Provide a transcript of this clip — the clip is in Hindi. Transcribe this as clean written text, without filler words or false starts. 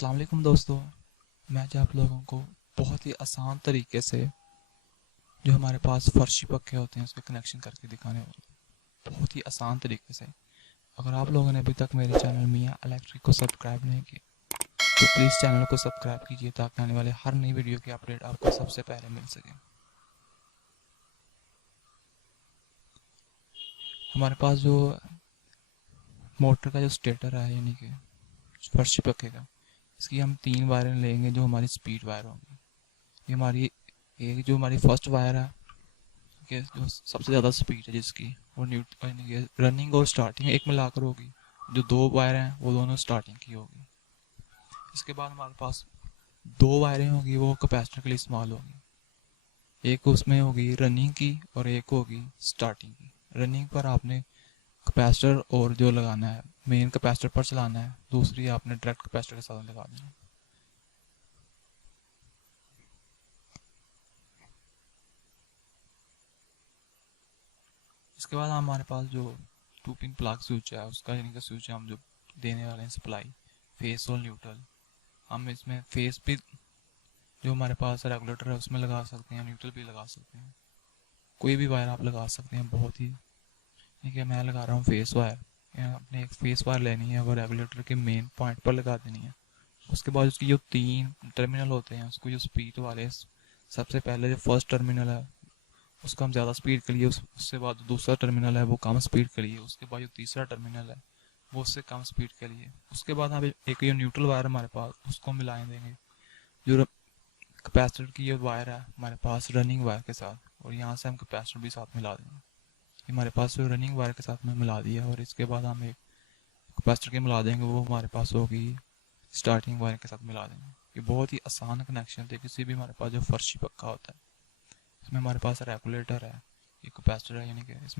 अस्सलाम वालेकुम दोस्तों। मैं आज आप लोगों को बहुत ही आसान तरीके से जो हमारे पास फर्शी पक्के होते हैं उसके कनेक्शन करके दिखाने वाला हूं। बहुत ही आसान तरीके से। अगर आप लोगों ने अभी तक मेरे चैनल मियाँ इलेक्ट्रिक को सब्सक्राइब नहीं किया तो प्लीज़ चैनल को सब्सक्राइब कीजिए ताकि आने वाले हर नई वीडियो की अपडेट आपको सबसे पहले मिल सके। हमारे पास जो मोटर का जो स्टेटर है यानी कि फर्शी पक्के का, इसकी हम 3 वायरें लेंगे जो हमारी स्पीड वायर होंगी। ये हमारी एक जो हमारी फर्स्ट वायर है कि जो सबसे ज़्यादा स्पीड है जिसकी वो रनिंग और स्टार्टिंग एक मिलाकर होगी। जो 2 वायर हैं वो दोनों स्टार्टिंग की होगी। इसके बाद हमारे पास 2 वायरें होगी वो कैपेसिटर के लिए इस्तेमाल होगी। एक उसमें होगी रनिंग की और एक होगी स्टार्टिंग की। रनिंग पर आपने कैपेसिटर और जो लगाना है मेन कैपेसिटर पर चलाना है, दूसरी आपने डायरेक्ट कैपेसिटर के साथ लगा देना है। इसके बाद हमारे पास जो 2 पिन प्लग स्विच है उसका यानी कि स्विच हम जो देने वाले हैं सप्लाई फेस और न्यूट्रल। हम इसमें फेस भी जो हमारे पास रेगुलेटर है उसमें लगा सकते हैं, न्यूट्रल भी लगा सकते हैं, कोई भी वायर आप लगा सकते हैं। बहुत ही ठीक है, मैं लगा रहा हूँ फेस वायर। आपने एक फेस वायर लेनी है वो रेगुलेटर के मेन पॉइंट पर लगा देनी है। उसके बाद उसकी जो 3 टर्मिनल होते हैं उसको जो स्पीड वाले, सबसे पहले जो फर्स्ट टर्मिनल है उसको हम ज़्यादा स्पीड के लिए, उससे बाद दूसरा टर्मिनल है वो कम स्पीड के लिए, उसके बाद जो तीसरा टर्मिनल है वो उससे कम स्पीड के लिए। उसके बाद हम एक ये न्यूट्रल वायर हमारे पास उसको मिला देंगे जो कैपेसिटर की ये वायर है हमारे पास रनिंग वायर के साथ, और यहाँ से हम कैपेसिटर भी साथ मिला देंगे। हमारे पास जो रनिंग वायर के साथ में मिला दिया, और इसके बाद हम एक कैपेसिटर के मिला देंगे वो हमारे पास होगी स्टार्टिंग वायर के साथ मिला देंगे। ये बहुत ही आसान कनेक्शन थे किसी भी हमारे पास जो फर्शी पक्का होता है। इसमें हमारे पास रेगुलेटर है, ये कैपेसिटर है यानी कि इसमें